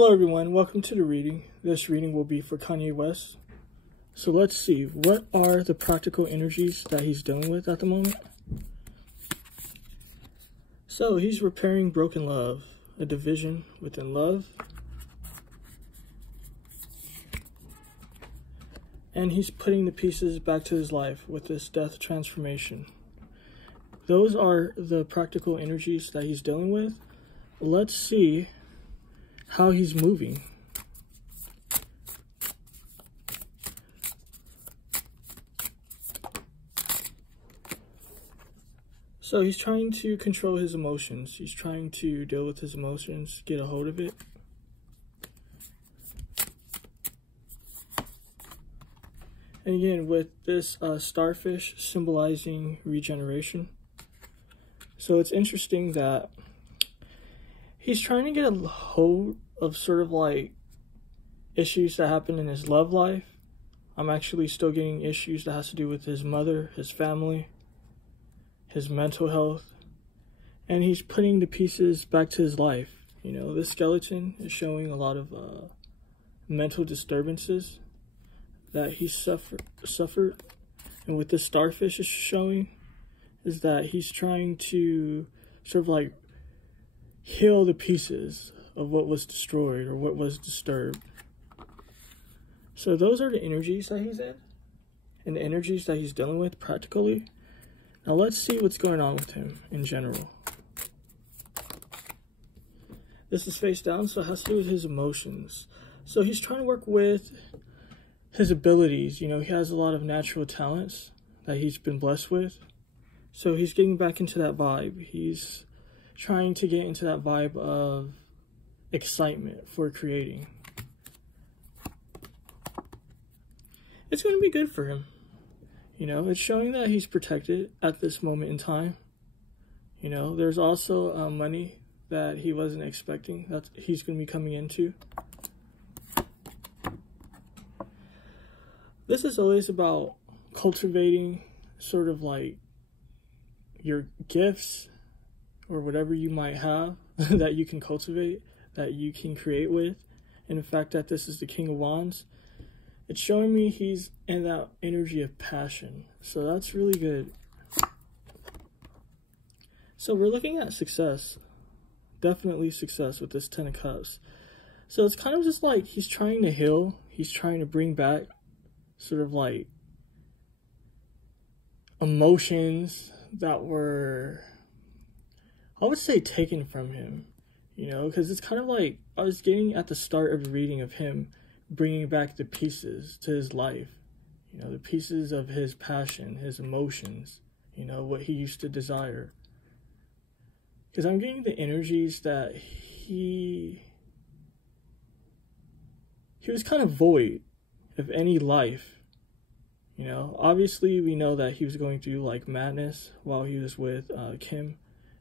Hello everyone, welcome to the reading. This reading will be for Kanye West. So let's see, what are the practical energies that he's dealing with at the moment? So he's repairing broken love, a division within love. And he's putting the pieces back to his life with this death transformation. Those are the practical energies that he's dealing with. Let's see how he's moving. So he's trying to control his emotions. He's trying to deal with his emotions, get a hold of it. And again, with this starfish symbolizing regeneration. So it's interesting that he's trying to get a hold of sort of like issues that happen in his love life. I'm actually still getting issues that has to do with his mother, his family, his mental health. And he's putting the pieces back to his life. You know, this skeleton is showing a lot of mental disturbances that he suffered. And what this starfish is showing is that he's trying to sort of like heal the pieces of what was destroyed or what was disturbed. So those are the energies that he's in and the energies that he's dealing with practically. Now let's see what's going on with him in general. This is face down, so it has to do with his emotions. So he's trying to work with his abilities. You know, he has a lot of natural talents that he's been blessed with. So he's getting back into that vibe. He's trying to get into that vibe of excitement for creating. It's going to be good for him. You know, it's showing that he's protected at this moment in time. You know, there's also money that he wasn't expecting that he's going to be coming into. This is always about cultivating sort of like your gifts or whatever you might have that you can cultivate, that you can create with. And the fact that this is the King of Wands, it's showing me he's in that energy of passion. So that's really good. So we're looking at success. Definitely success with this 10 of Cups. So it's kind of just like he's trying to heal. He's trying to bring back sort of like emotions that were, I would say, taken from him, you know, because it's kind of like I was getting at the start of the reading of him bringing back the pieces to his life, you know, the pieces of his passion, his emotions, you know, what he used to desire. Because I'm getting the energies that he was kind of void of any life. You know, obviously we know that he was going through like madness while he was with Kim,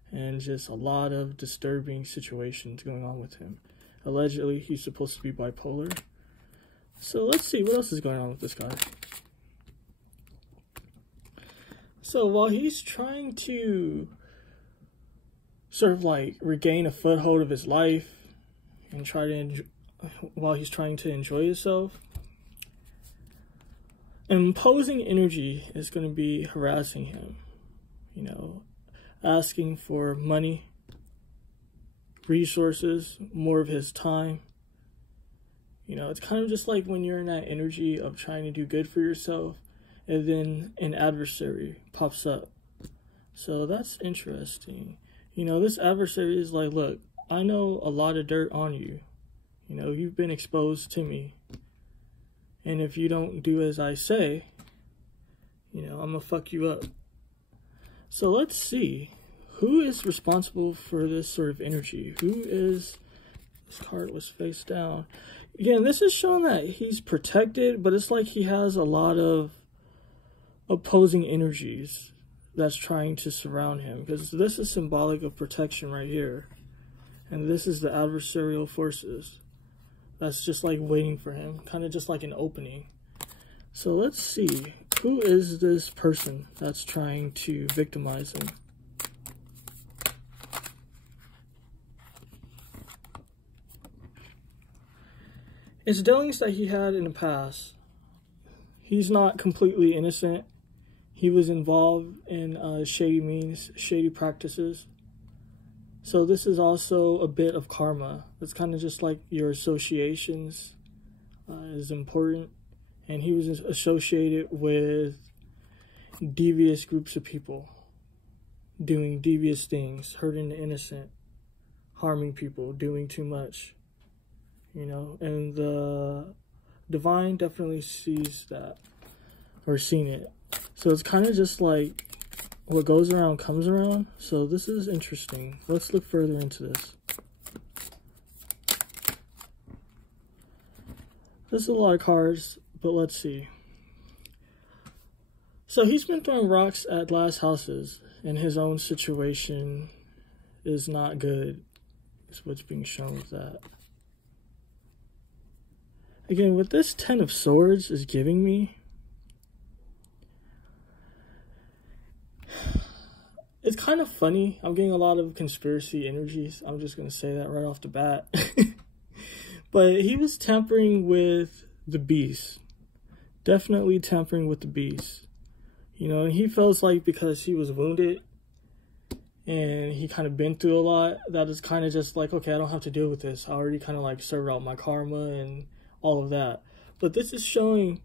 and just a lot of disturbing situations going on with him. Allegedly, he's supposed to be bipolar. So let's see what else is going on with this guy. So while he's trying to sort of like regain a foothold of his life and try to while he's trying to enjoy himself, an imposing energy is going to be harassing him, you know, asking for money, resources, more of his time. You know, it's kind of just like when you're in that energy of trying to do good for yourself and then an adversary pops up. So that's interesting. You know, this adversary is like, look, I know a lot of dirt on you. You know, you've been exposed to me. And if you don't do as I say, you know, I'm gonna fuck you up. So let's see. Who is responsible for this sort of energy? Who is... This card was face down. Again, this is showing that he's protected, but it's like he has a lot of opposing energies that's trying to surround him. Because this is symbolic of protection right here. And this is the adversarial forces. That's just like waiting for him. Kind of just like an opening. So let's see. Who is this person that's trying to victimize him? it's dealings that he had in the past. He's not completely innocent. He was involved in shady means, shady practices. So this is also a bit of karma. It's kind of just like your associations is important. And he was associated with devious groups of people, doing devious things, hurting the innocent, harming people, doing too much, you know, and the divine definitely sees that, or seen it. So it's kind of just like what goes around comes around. So this is interesting. Let's look further into this. There's a lot of cards, but let's see. So he's been throwing rocks at glass houses, and his own situation is not good, is what's being shown with that. Again, what this Ten of Swords is giving me, it's kind of funny. I'm getting a lot of conspiracy energies. I'm just going to say that right off the bat. But he was tampering with the beast. Definitely tampering with the beast. You know, and he feels like because he was wounded and he kind of been through a lot, that is kind of just like, okay, I don't have to deal with this. I already kind of like served out my karma and all of that. But this is showing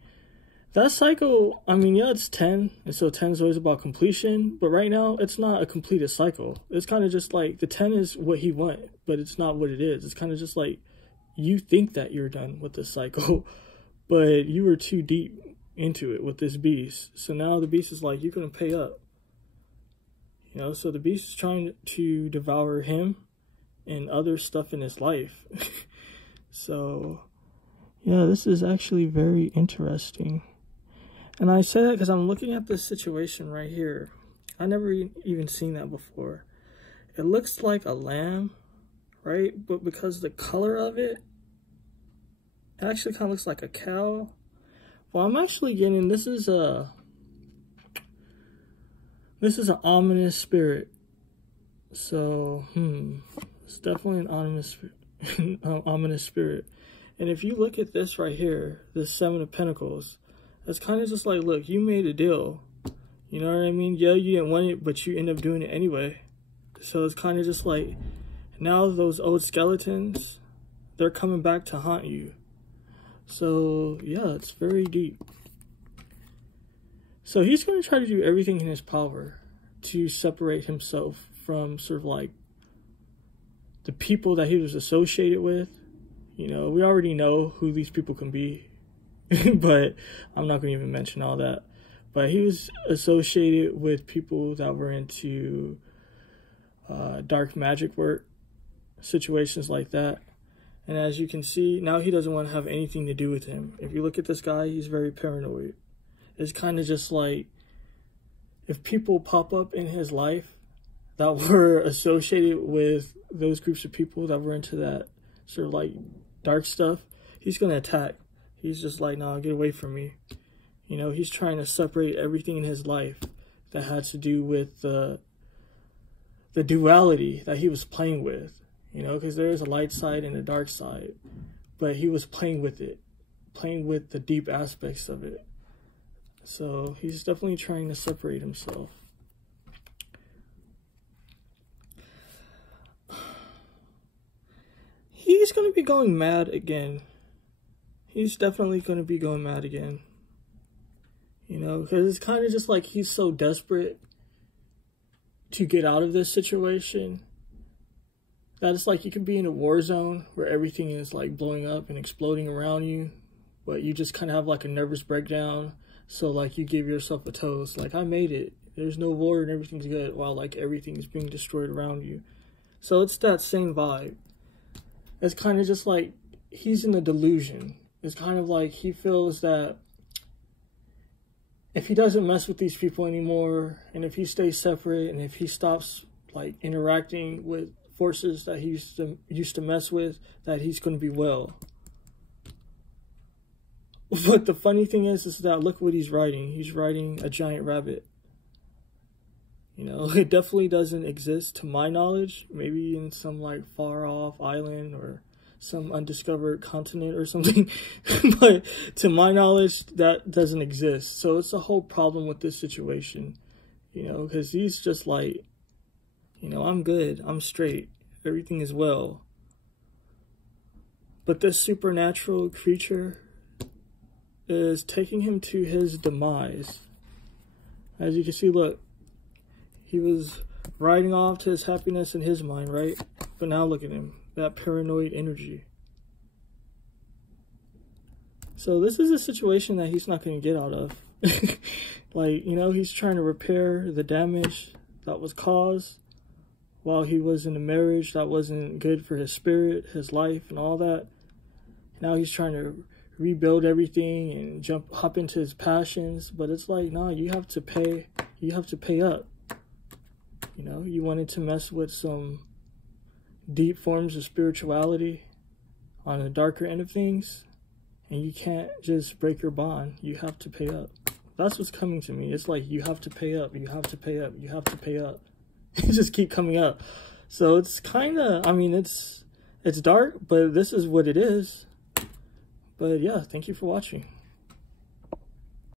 that cycle. I mean, yeah, it's 10, and so 10 is always about completion, but right now it's not a completed cycle. It's kind of just like the 10 is what he wants, but it's not what it is. It's kind of just like you think that you're done with this cycle, but you were too deep into it with this beast. So now the beast is like, you're gonna pay up, you know. So the beast is trying to devour him and other stuff in his life. So yeah, this is actually very interesting. And I say that because I'm looking at this situation right here. I never even seen that before. It looks like a lamb, right? But because the color of it, it actually kind of looks like a cow. Well, I'm actually getting, this is an ominous spirit. So, it's definitely an ominous spirit. And if you look at this right here, this Seven of Pentacles, it's kind of just like, look, you made a deal. You know what I mean? Yeah, you didn't want it, but you end up doing it anyway. So it's kind of just like, now those old skeletons, they're coming back to haunt you. So, yeah, it's very deep. So he's going to try to do everything in his power to separate himself from sort of like the people that he was associated with. You know, we already know who these people can be, but I'm not going to even mention all that. But he was associated with people that were into dark magic work, situations like that. And as you can see, now he doesn't want to have anything to do with him. If you look at this guy, he's very paranoid. It's kind of just like, if people pop up in his life that were associated with those groups of people that were into that sort of like dark stuff, he's going to attack. He's just like, nah, get away from me. You know, he's trying to separate everything in his life that had to do with the duality that he was playing with. You know, because there is a light side and a dark side, but he was playing with it, playing with the deep aspects of it. So he's definitely trying to separate himself. He's going to be going mad again. He's definitely going to be going mad again. You know, because it's kind of just like he's so desperate to get out of this situation that it's like you could be in a war zone where everything is like blowing up and exploding around you, but you just kind of have like a nervous breakdown. So like you give yourself a toast, like, I made it. There's no war and everything's good, while like everything is being destroyed around you. So it's that same vibe. It's kind of just like he's in a delusion. It's kind of like he feels that if he doesn't mess with these people anymore, and if he stays separate, and if he stops like interacting with forces that he used to mess with, that he's going to be well. But the funny thing is that look what he's writing. He's writing a giant rabbit. You know, it definitely doesn't exist to my knowledge. Maybe in some like far off island or some undiscovered continent or something. But to my knowledge, that doesn't exist. So it's a whole problem with this situation, you know, because he's just like, you know, I'm good, I'm straight, everything is well. But this supernatural creature is taking him to his demise. As you can see, look, he was riding off to his happiness in his mind, right? But now look at him, that paranoid energy. So this is a situation that he's not going to get out of. Like, you know, he's trying to repair the damage that was caused while he was in a marriage that wasn't good for his spirit, his life, and all that. Now he's trying to rebuild everything and hop into his passions. But it's like, nah, you have to pay up. You know, you wanted to mess with some deep forms of spirituality on the darker end of things, and you can't just break your bond. You have to pay up. That's what's coming to me. It's like, you have to pay up, you have to pay up, you have to pay up. It just keep coming up. So it's kind of, I mean, it's dark, but this is what it is. But yeah, thank you for watching.